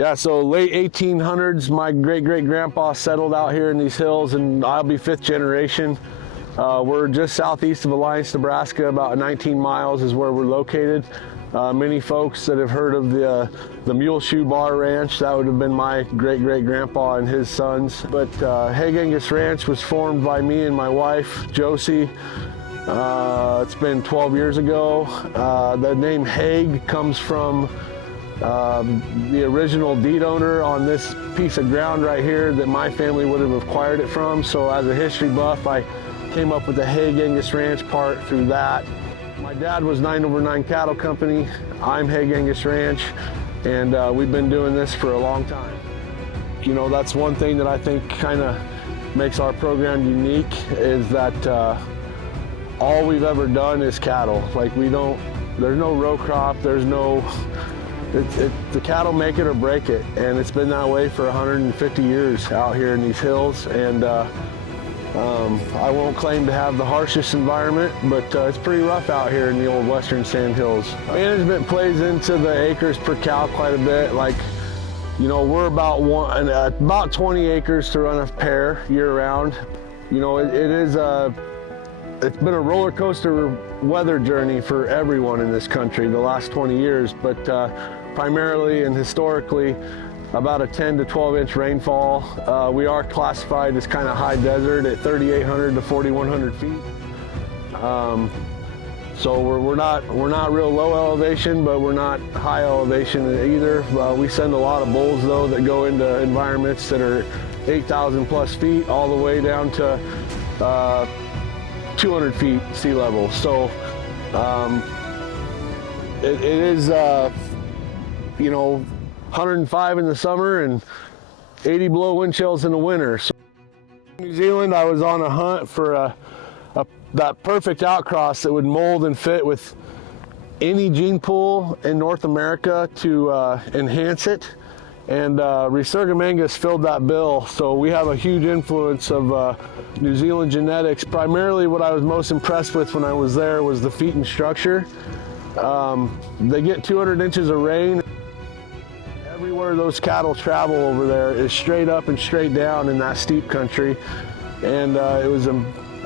Yeah, so late 1800s, my great-great-grandpa settled out here in these hills, and I'll be fifth generation. We're just southeast of Alliance, Nebraska, about 19 miles is where we're located. Many folks that have heard of the Mule Shoe Bar Ranch, that would have been my great-great-grandpa and his sons. But Hague Angus Ranch was formed by me and my wife, Josie. It's been 12 years ago. The name Hague comes from the original deed owner on this piece of ground right here that my family would have acquired it from. So as a history buff, I came up with the Hague Angus Ranch part through that. My dad was 9/9 Cattle Company. I'm Hague Angus Ranch, and we've been doing this for a long time. You know, that's one thing that I think kind of makes our program unique, is that all we've ever done is cattle. Like, there's no row crop, there's no, the cattle make it or break it, and it's been that way for 150 years out here in these hills. And I won't claim to have the harshest environment, but it's pretty rough out here in the old western sand hills. Management plays into the acres per cow quite a bit. Like, you know, we're about 20 acres to run a pair year round. You know, it's been a roller coaster weather journey for everyone in this country the last 20 years, but primarily and historically about a 10 to 12 inch rainfall. We are classified as kind of high desert at 3,800 to 4,100 feet. So we're not real low elevation, but we're not high elevation either. We send a lot of bulls though that go into environments that are 8,000 plus feet all the way down to 200 feet sea level. So it is, you know, 105 in the summer and 80 below wind chills in the winter. So in New Zealand, I was on a hunt for that perfect outcross that would mold and fit with any gene pool in North America to enhance it. And Hague Angus filled that bill, so we have a huge influence of New Zealand genetics. Primarily what I was most impressed with when I was there was the feet and structure. They get 200 inches of rain. Everywhere those cattle travel over there is straight up and straight down in that steep country. And it was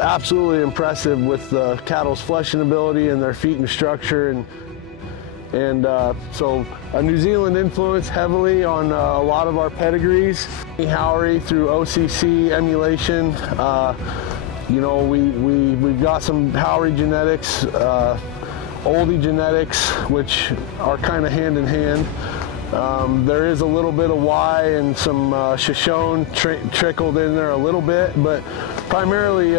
absolutely impressive with the cattle's fleshing ability and their feet and structure. And so a New Zealand influence heavily on a lot of our pedigrees. Howery through OCC emulation. You know, we've got some Howery genetics, oldie genetics, which are kind of hand in hand. There is a little bit of Y and some Shoshone trickled in there a little bit, but primarily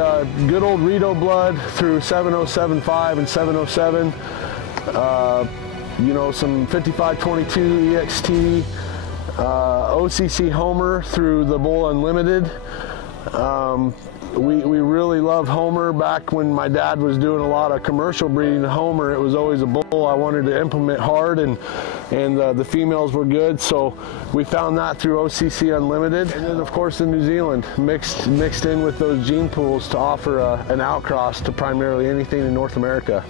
good old Rito blood through 7075 and 707. You know, some 5522 EXT, OCC Homer through the Bull Unlimited. We really loved Homer. Back when my dad was doing a lot of commercial breeding of Homer, it was always a bull I wanted to implement hard, and the females were good, so we found that through OCC Unlimited. And then of course in New Zealand, mixed in with those gene pools to offer an outcross to primarily anything in North America.